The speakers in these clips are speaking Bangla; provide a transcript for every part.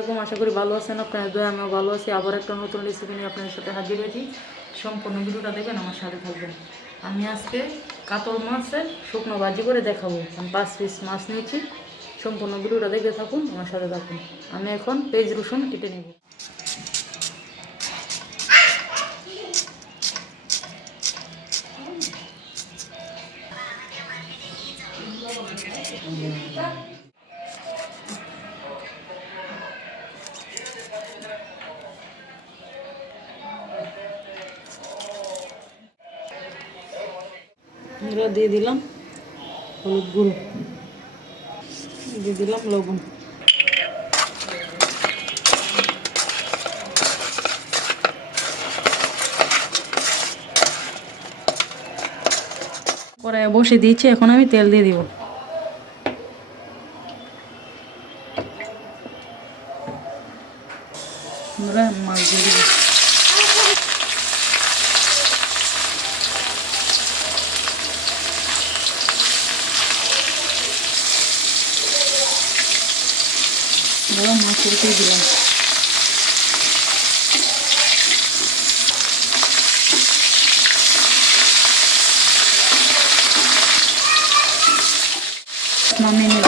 আলাইকুম, আশা করি ভালো আছেন। আপনাদের দয়া আমিও ভালো আছি। আবার একটা নতুন রেসিপি নিয়ে আপনাদের সাথে হাজির হয়েছি। সম্পূর্ণ ভিডিওটা দেখবেন, আমার সাথে থাকবেন। আমি আজকে কাতল মাছের শুকনো ভাজি করে দেখাবো। আমি 5 পিস মাছ নিয়েছি। সম্পূর্ণ ভিডিওটা দেখতে থাকুন, আমার সাথে থাকুন। আমি এখন পেঁয়াজ রসুন কেটে নেব। দিয়ে দিলাম হলুদ গুঁড়ো, দিয়ে দিলাম লবণ, কড়াইয়ে বসে দিয়েছি। এখন আমি তেল দিয়ে দিব। মাছ দিয়ে দিব। মাছ দিয়ে দিলাম। নামিয়ে নেব।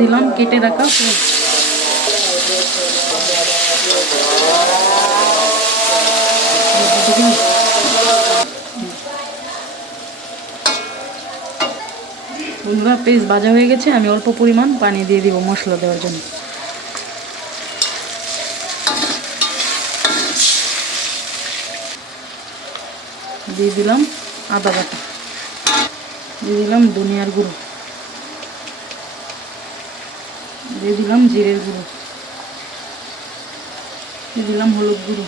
দিলাম কেটে রাখা পেঁয়াজ। বন্ধুরা, পেঁয়াজ ভাজা হয়ে গেছে। আমি অল্প পরিমাণ পানি দিয়ে দিব মশলা দেওয়ার জন্য। দিয়ে দিলাম আদা বাটা, দিয়ে দিলাম ধনিয়ার গুঁড়ো, দিয়ে দিলাম জিরের গুঁড়ো, দিয়ে দিলাম হলুদ গুঁড়ো,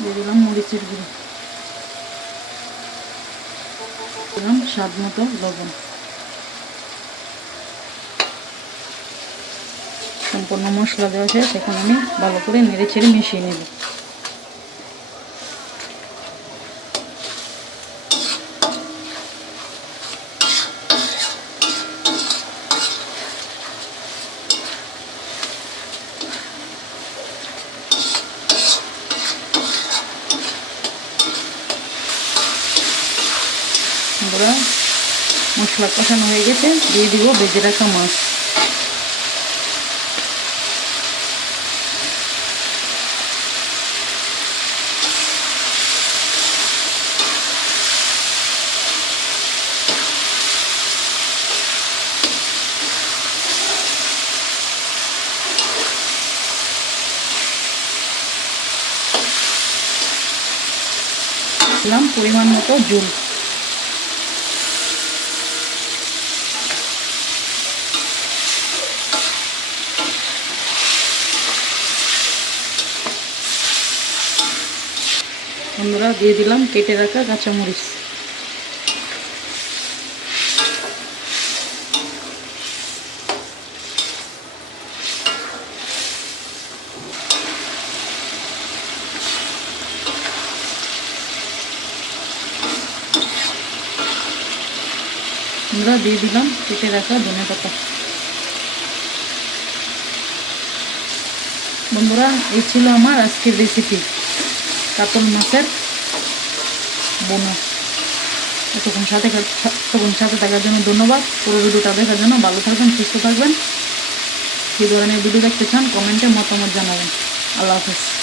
দিয়ে দিলাম মরিচের গুঁড়ো, দিলাম স্বাদ মতো লবণ। সম্পূর্ণ মশলা দেওয়া শেষ। এখন আমি ভালো করে নেড়ে ছেড়ে মিশিয়ে নেব। মশলা কষানো হয়ে গেছে। দিয়ে দিব ভেজে রাখা মাছ। দিলাম পরিমাণ মতো জল। বন্ধুরা, দিয়ে দিলাম কেটে রাখা কাঁচামরিচ। আমরা দিয়ে দিলাম কেটে রাখা ধনে পাতা। বন্ধুরা, এই ছিল আমার আজকের রেসিপি, কাতল মাছের বোনা। এতক্ষণ সাথে থাকার জন্য ধন্যবাদ। পুরো ভিডিওটা দেখার জন্য ভালো থাকবেন, সুস্থ থাকবেন। কী ধরনের ভিডিও দেখতে চান কমেন্টে মতামত জানাবেন। আল্লাহ হাফেজ।